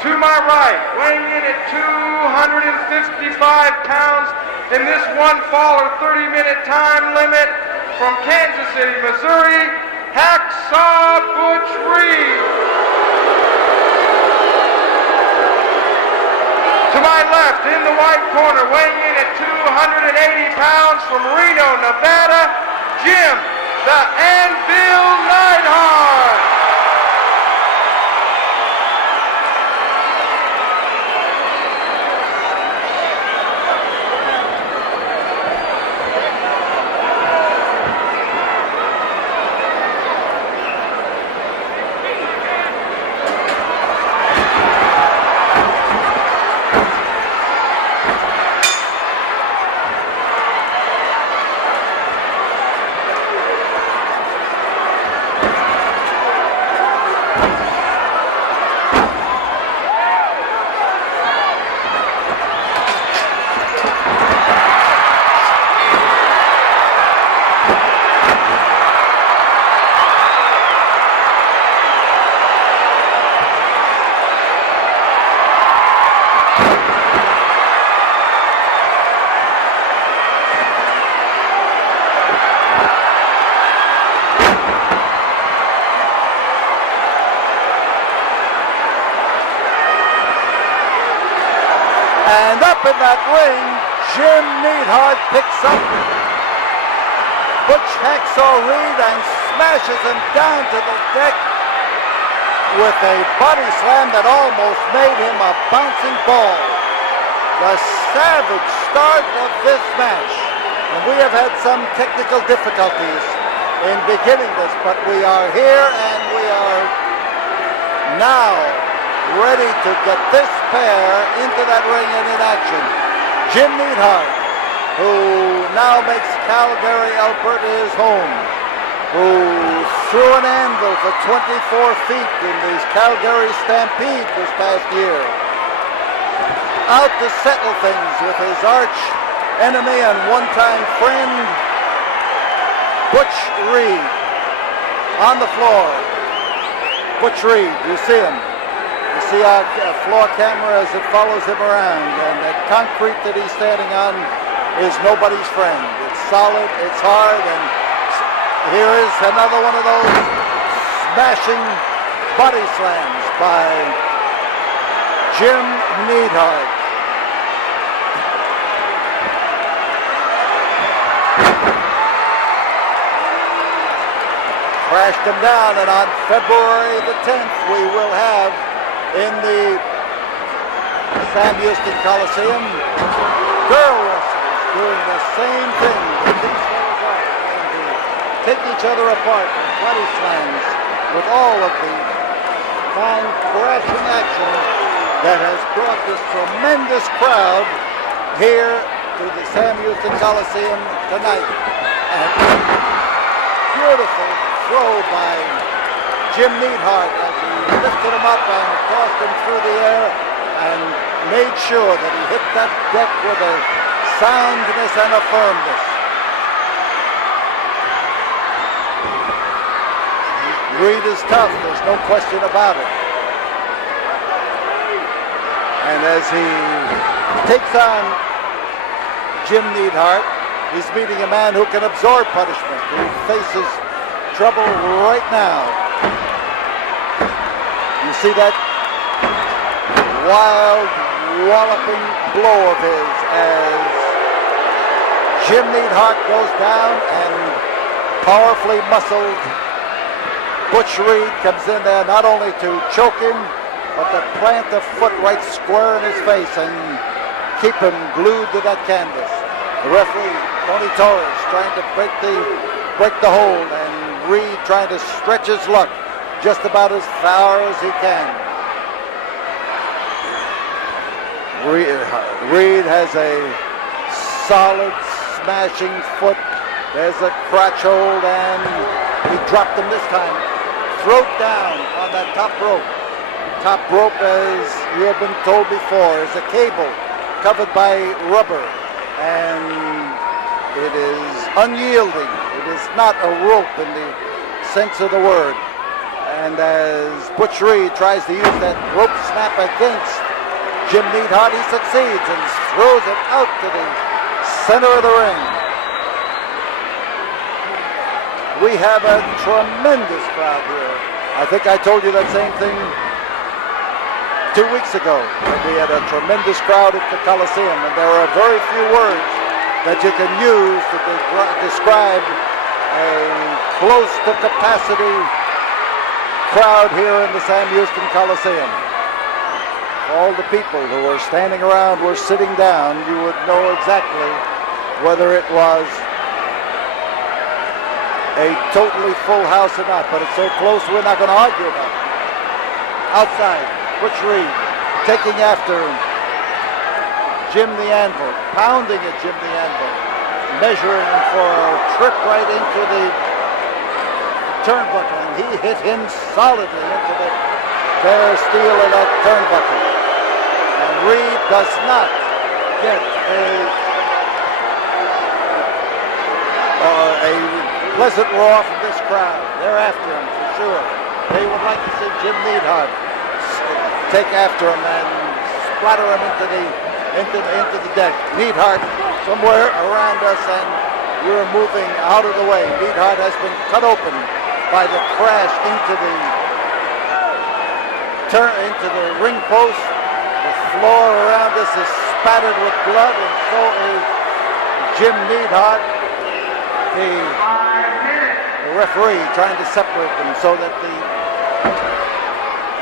To my right, weighing in at 255 pounds in this one fall or 30-minute time limit, from Kansas City, Missouri, Hacksaw Butch Reed. To my left, in the white corner, weighing in at 280 pounds from Reno, Nevada, Jim the Anvil Neidhart. And up in that ring, Jim Neidhart picks up Butch Hacksaw Reed and smashes him down to the deck with a body slam that almost made him a bouncing ball. The savage start of this match. And we have had some technical difficulties in beginning this, but we are here and we are now ready to get this pair into that ring and in action. Jim Neidhart, who now makes Calgary, Alberta his home, who threw an anvil for 24 feet in the Calgary Stampede this past year. Out to settle things with his arch enemy and one-time friend, Butch Reed. On the floor, Butch Reed, you see him. You see our floor camera as it follows him around, and the concrete that he's standing on is nobody's friend. It's solid, it's hard, and here is another one of those smashing body slams by Jim Neidhart. Crashed him down, and on February the 10th, we will have in the Sam Houston Coliseum girl wrestlers doing the same thing. They take each other apart with body slams, with all of the fine crashing action that has brought this tremendous crowd here to the Sam Houston Coliseum tonight. And beautiful throw by Jim Neidhart as he lifted him up and tossed him through the air and made sure that he hit that deck with a soundness and a firmness. Reed is tough, there's no question about it. And as he takes on Jim Neidhart, he's meeting a man who can absorb punishment, who faces trouble right now. You see that wild, walloping blow of his as Jim Neidhart goes down, and powerfully muscled Butch Reed comes in there not only to choke him, but to plant a foot right square in his face and keep him glued to that canvas. The referee, Tony Torres, trying to break the hold, and Reed trying to stretch his luck just about as far as he can. Reed has a solid smashing foot. There's a crotch hold, and he dropped him this time. Throat down on that top rope. Top rope, as you have been told before, is a cable covered by rubber, and it is unyielding. It is not a rope in the sense of the word. And as Butch Reed tries to use that rope snap against Jim Neidhart, he succeeds and throws it out to the center of the ring. We have a tremendous crowd here. I think I told you that same thing 2 weeks ago. We had a tremendous crowd at the Coliseum, and there are very few words that you can use to describe a close to capacity crowd here in the Sam Houston Coliseum. All the people who were standing around were sitting down. You would know exactly whether it was a totally full house or not, but it's so close we're not going to argue about it. Outside, Butch Reed taking after Jim the Anvil, pounding at Jim the Anvil, measuring for a trip right into the turnbuckle, and he hit him solidly into the bare steel of that turnbuckle. And Reed does not get a pleasant roar from this crowd. They're after him for sure. They would like to see Jim Neidhart take after him and splatter him into the deck. Neidhart somewhere around us, and we're moving out of the way. Neidhart has been cut open by the crash into the ring post. The floor around us is spattered with blood, and so is Jim Neidhart, the referee, trying to separate them so that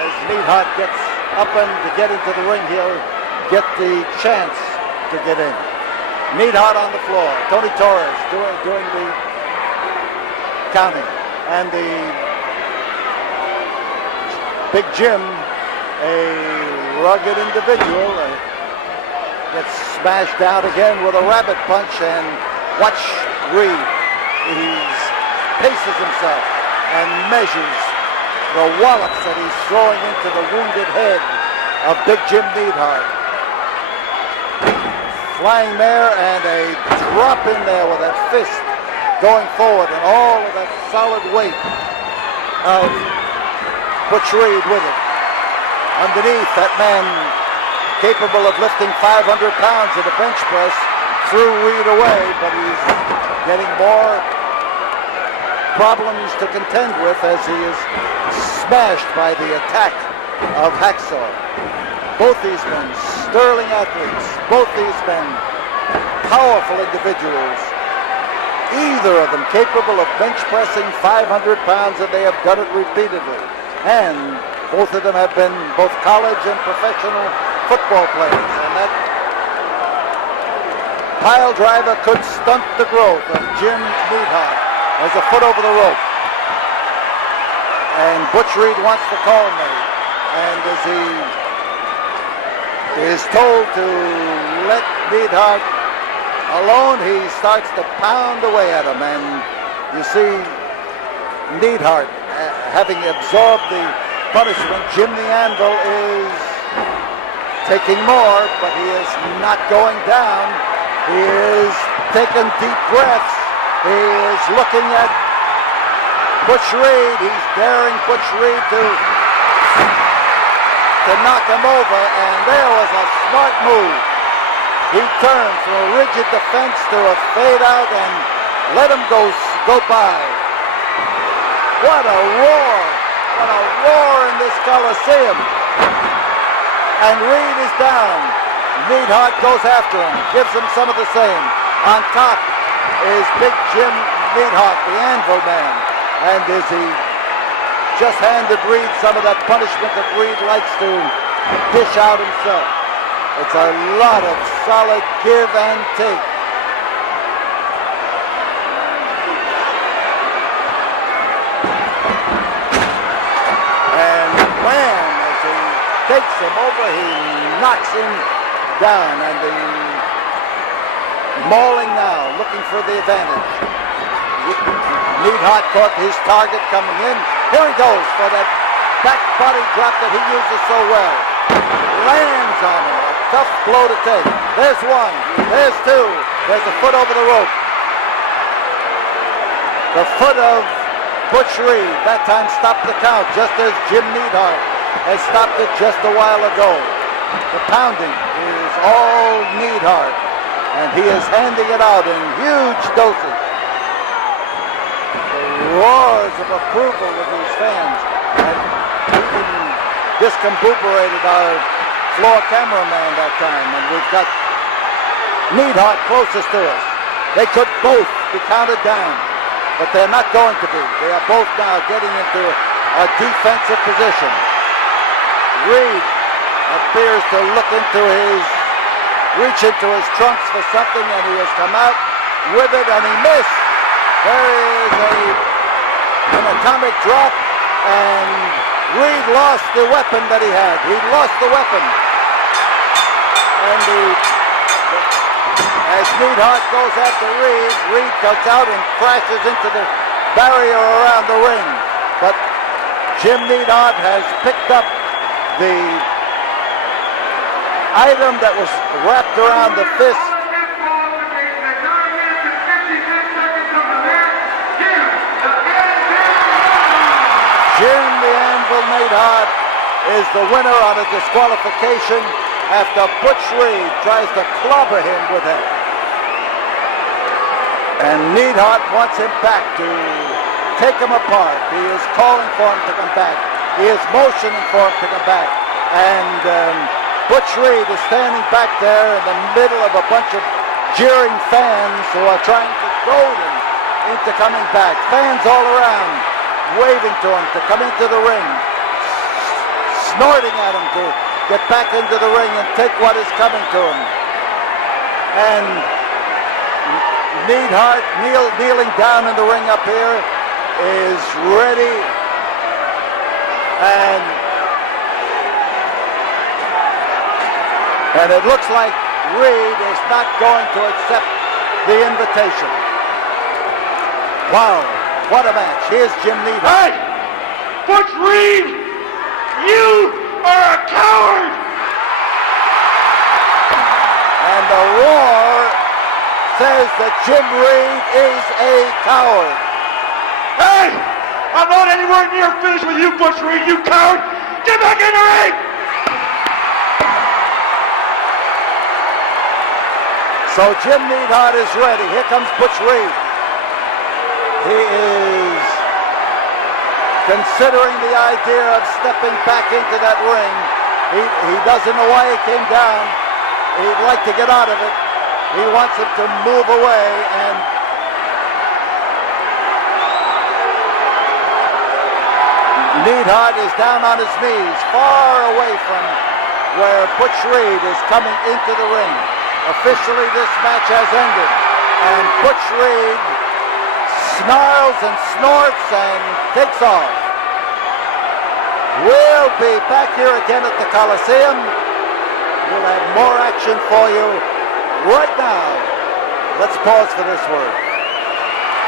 as Neidhart gets up and to get into the ring, he'll get the chance to get in. Neidhart on the floor. Tony Torres doing the counting. And the Big Jim, a rugged individual, gets smashed down again with a rabbit punch, and watch Reed. He paces himself and measures the wallops that he's throwing into the wounded head of Big Jim Neidhart. Flying there, and a drop in there with that fist going forward, and all of that solid weight of Butch Reed with it. Underneath, that man capable of lifting 500 pounds in a bench press threw Reed away, but he's getting more problems to contend with as he is smashed by the attack of Hacksaw. Both these men, sterling athletes, both these men, powerful individuals, either of them capable of bench pressing 500 pounds, and they have done it repeatedly. And both of them have been both college and professional football players. And that pile driver could stunt the growth of Jim Neidhart as a foot over the rope. And Butch Reed wants the call made. And as he is told to let Neidhart alone, he starts to pound away at him. And you see Neidhart, having absorbed the punishment, Jim the Anvil is taking more, but he is not going down. He is taking deep breaths. He is looking at Butch Reed. He's daring Butch Reed to knock him over, and there was a smart move. He turned from a rigid defense to a fade out and let him go by. What a roar! What a roar in this Coliseum. And Reed is down. Neidhart goes after him, gives him some of the same. On top is Big Jim Neidhart, the Anvil man. And as he just handed Reed some of that punishment that Reed likes to dish out himself. It's a lot of solid give and take. And bam, as he takes him over, he knocks him down. And the mauling now, looking for the advantage. Neidhart caught his target coming in. Here he goes for that back body drop that he uses so well. Lands on him. A tough blow to take. There's one. There's two. There's a foot over the rope. The foot of Butch Reed that time stopped the count, just as Jim Neidhart has stopped it just a while ago. The pounding is all Neidhart, and he is handing it out in huge doses. The roars of approval with these fans, and even discombobulated our floor cameraman that time, and we've got Neidhart closest to us. They could both be counted down, but they're not going to be. They are both now getting into a defensive position. Reed appears to reach into his trunks for something, and he has come out with it, and he missed. There is an atomic drop, and Reed lost the weapon that he had. He lost the weapon. And as Neidhart goes after Reed, Reed comes out and crashes into the barrier around the ring. But Jim Neidhart has picked up the item that was wrapped around the fist. Jim the Anvil Neidhart is the winner on a disqualification after Butch Reed tries to clobber him with it. And Neidhart wants him back to take him apart. He is calling for him to come back. He is motioning for him to come back. And Butch Reed is standing back there in the middle of a bunch of jeering fans who are trying to goad him into coming back. Fans all around waving to him to come into the ring, snorting at him to get back into the ring and take what is coming to him. And Neidhart, kneeling down in the ring up here, is ready, and it looks like Reed is not going to accept the invitation. Wow, what a match. Here's Jim Neidhart. Hey! Butch Reed! You are a coward! And the roar says that Jim Reed is a coward. Hey! I'm not anywhere near finished with you, Butch Reed, you coward! Get back in the ring! So Jim Neidhart is ready. Here comes Butch Reed. He is considering the idea of stepping back into that ring. He doesn't know why he came down. He'd like to get out of it. He wants him to move away, and Neidhart is down on his knees, far away from where Butch Reed is coming into the ring. Officially, this match has ended, and Butch Reed snarls and snorts and takes off. We'll be back here again at the Coliseum. We'll have more action for you right now. Let's pause for this word.